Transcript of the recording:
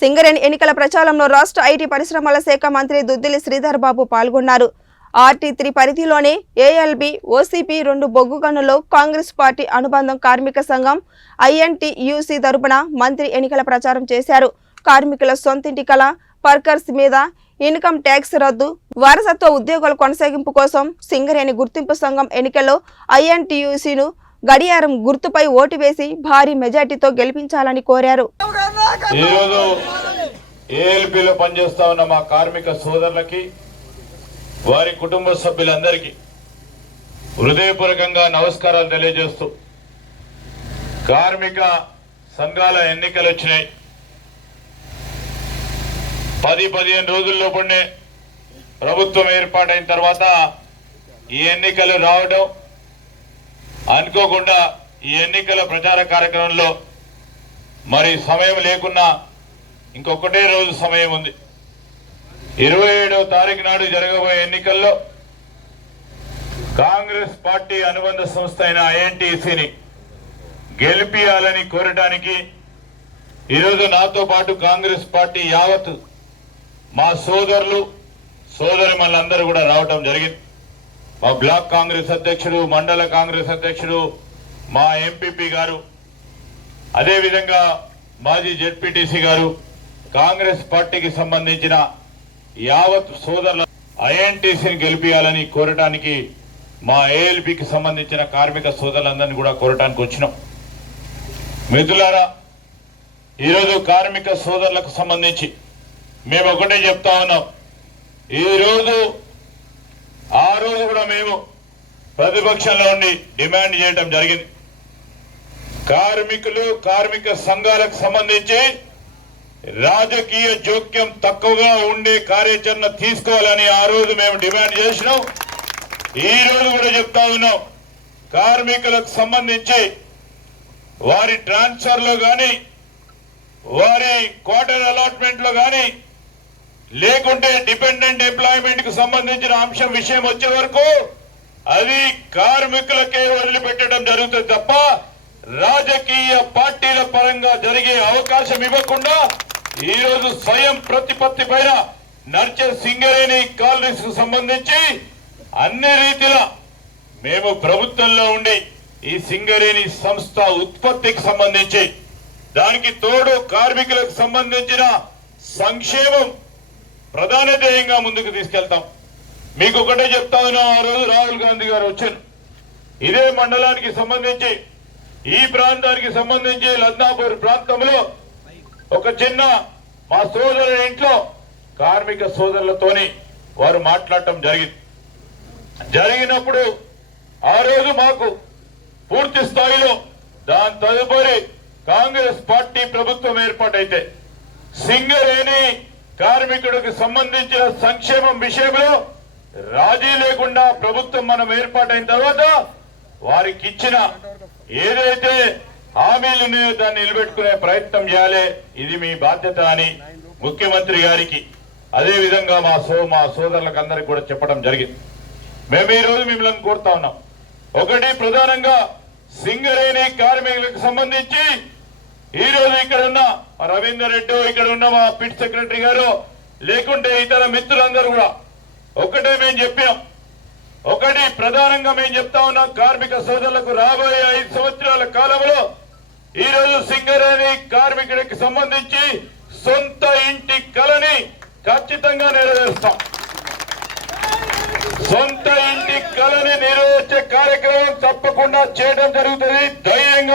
సింగరేణి ఎన్నికల ప్రచారంలో రాష్ట్ర ఐటీ పరిశ్రమల శాఖ మంత్రి దుద్దిలి శ్రీధర్ బాబు పాల్గొన్నారు. RT3 పరిధిలోని ALB, OCP 2 బొగ్గు గనుల్లో కాంగ్రెస్ పార్టీ అనుబంధం కార్మిక సంఘం INTUC తరపున మంత్రి ఎన్నికల ప్రచారం చేశారు. కార్మికుల సొంతింటి కళ పర్కర్స్ మీద ఇన్కమ్ ట్యాక్స్ రద్దు, వారసత్వ ఉద్యోగాల కొనసాగింపు కోసం సింగరేణి గుర్తింపు సంఘం ఎన్నికల్లో INTUCను గడియారం గుర్తుపై ఓటు వేసి భారీ మెజార్టీతో గెలిపించాలని కోరారు. ఈరోజు ALBలో పనిచేస్తా ఉన్న మా కార్మిక సోదరులకి, వారి కుటుంబ సభ్యులందరికీ హృదయపూర్వకంగా నమస్కారాలు తెలియజేస్తూ, కార్మిక సంఘాల ఎన్నికలు వచ్చినాయి. 10-15 రోజుల్లోపనే ప్రభుత్వం ఏర్పాటైన తర్వాత ఈ ఎన్నికలు రావడం, అనుకోకుండా ఈ ఎన్నికల ప్రచార కార్యక్రమంలో మరి సమయం లేకున్నా ఇంకొకటే రోజు సమయం ఉంది. 27వ తారీఖు నాడు జరగబోయే ఎన్నికల్లో కాంగ్రెస్ పార్టీ అనుబంధ సంస్థ అయిన INTUCని గెలిపియాలని కోరడానికి ఈరోజు నాతో పాటు కాంగ్రెస్ పార్టీ యావత్ మా సోదరులు సోదరిమణులందరూ కూడా రావడం జరిగింది. మా బ్లాక్ కాంగ్రెస్ అధ్యక్షుడు, మండల కాంగ్రెస్ అధ్యక్షుడు, మా ఎంపీపీ గారు, అదేవిధంగా మాజీ ZPTC గారు, కాంగ్రెస్ పార్టీకి సంబంధించిన యావత్ సోదరుల INTUCని గెలిపియాలని కోరటానికి మా ALBకి సంబంధించిన కార్మిక సోదరులందరినీ కూడా కోరటానికి వచ్చినాం. మిత్రులారా, ఈరోజు కార్మిక సోదరులకు సంబంధించి మేము ఒకటే చెప్తా ఉన్నాం. ఈరోజు ఆ రోజు కూడా మేము ప్రతిపక్షంలో ఉండి డిమాండ్ చేయడం జరిగింది. కార్మికులు, కార్మిక సంఘాలకు సంబంధించి రాజకీయ జోక్యం తక్కువగా ఉండే కార్యాచరణ తీసుకోవాలని ఆ రోజు మేము డిమాండ్ చేసినాం. ఈ రోజు కూడా చెప్తా ఉన్నాం, కార్మికులకు సంబంధించి వారి ట్రాన్స్ఫర్లో కానీ, వారి క్వార్టర్ అలాట్మెంట్ లో కానీ, లేకుంటే డిపెండెంట్ ఎంప్లాయ్మెంట్ కు సంబంధించిన అంశం విషయం వచ్చే వరకు అది కార్మికులకే వదిలిపెట్టడం జరుగుతుంది తప్ప రాజకీయ పార్టీల పరంగా జరిగే అవకాశం ఇవ్వకుండా ఈరోజు స్వయం ప్రతిపత్తి పైన నడిచే సింగరేణి కాలనీస్ కు సంబంధించి అన్ని రీతిలో మేము ప్రభుత్వంలో ఉండి ఈ సింగరేణి సంస్థ ఉత్పత్తికి సంబంధించి, దానికి తోడు కార్మికులకు సంబంధించిన సంక్షేమం ప్రధాన ధ్యేయంగా ముందుకు తీసుకెళ్తాం. మీకు ఒకటే చెప్తా ఉన్నా, ఆ రోజు రాహుల్ గాంధీ గారు వచ్చారు. ఇదే మండలానికి సంబంధించి, ఈ ప్రాంతానికి సంబంధించి లద్నాపూర్ ప్రాంతంలో ఒక చిన్న మా సోదరుల ఇంట్లో కార్మిక సోదరులతోని వారు మాట్లాడటం జరిగినప్పుడు ఆ రోజు మాకు పూర్తి స్థాయిలో దాని తదుపరి కాంగ్రెస్ పార్టీ ప్రభుత్వం ఏర్పాటైతే సింగరేణి కార్మికుడికి సంబంధించిన సంక్షేమం విషయంలో రాజీ లేకుండా ప్రభుత్వం మనం ఏర్పాటైన తర్వాత వారికి ఇచ్చిన ఏదైతే హామీలు ఉన్నాయో దాన్ని నిలబెట్టుకునే ప్రయత్నం చేయాలి. ఇది మీ బాధ్యత అని ముఖ్యమంత్రి గారికి, అదేవిధంగా మా సోదరులకు అందరికి కూడా చెప్పడం జరిగింది. మేము ఈ రోజు మిమ్మల్ని కోరుతా ఉన్నాం. ఒకటి, ప్రధానంగా సింగరేణి కార్మికులకు సంబంధించి ఈ రోజు ఇక్కడ ఉన్న రవీందర్ రెడ్డి, ఇక్కడ ఉన్న మా పిట్ సెక్రటరీ గారు, లేకుంటే ఇతర మిత్రులందరూ కూడా ఒకటే మేము చెప్పాం. ఒకటి, ప్రధానంగా మేము చెప్తా ఉన్నాం, కార్మిక సోదరులకు రాబోయే 5 సంవత్సరాల కాలంలో ఈ రోజు సింగరేణి కార్మికుడికి సంబంధించి సొంత ఇంటి కలని ఖచ్చితంగా నెరవేరుస్తాం. సొంత ఇంటి కలని నెరవేర్చే కార్యక్రమం తప్పకుండా చేయడం జరుగుతుంది. ధైర్యంగా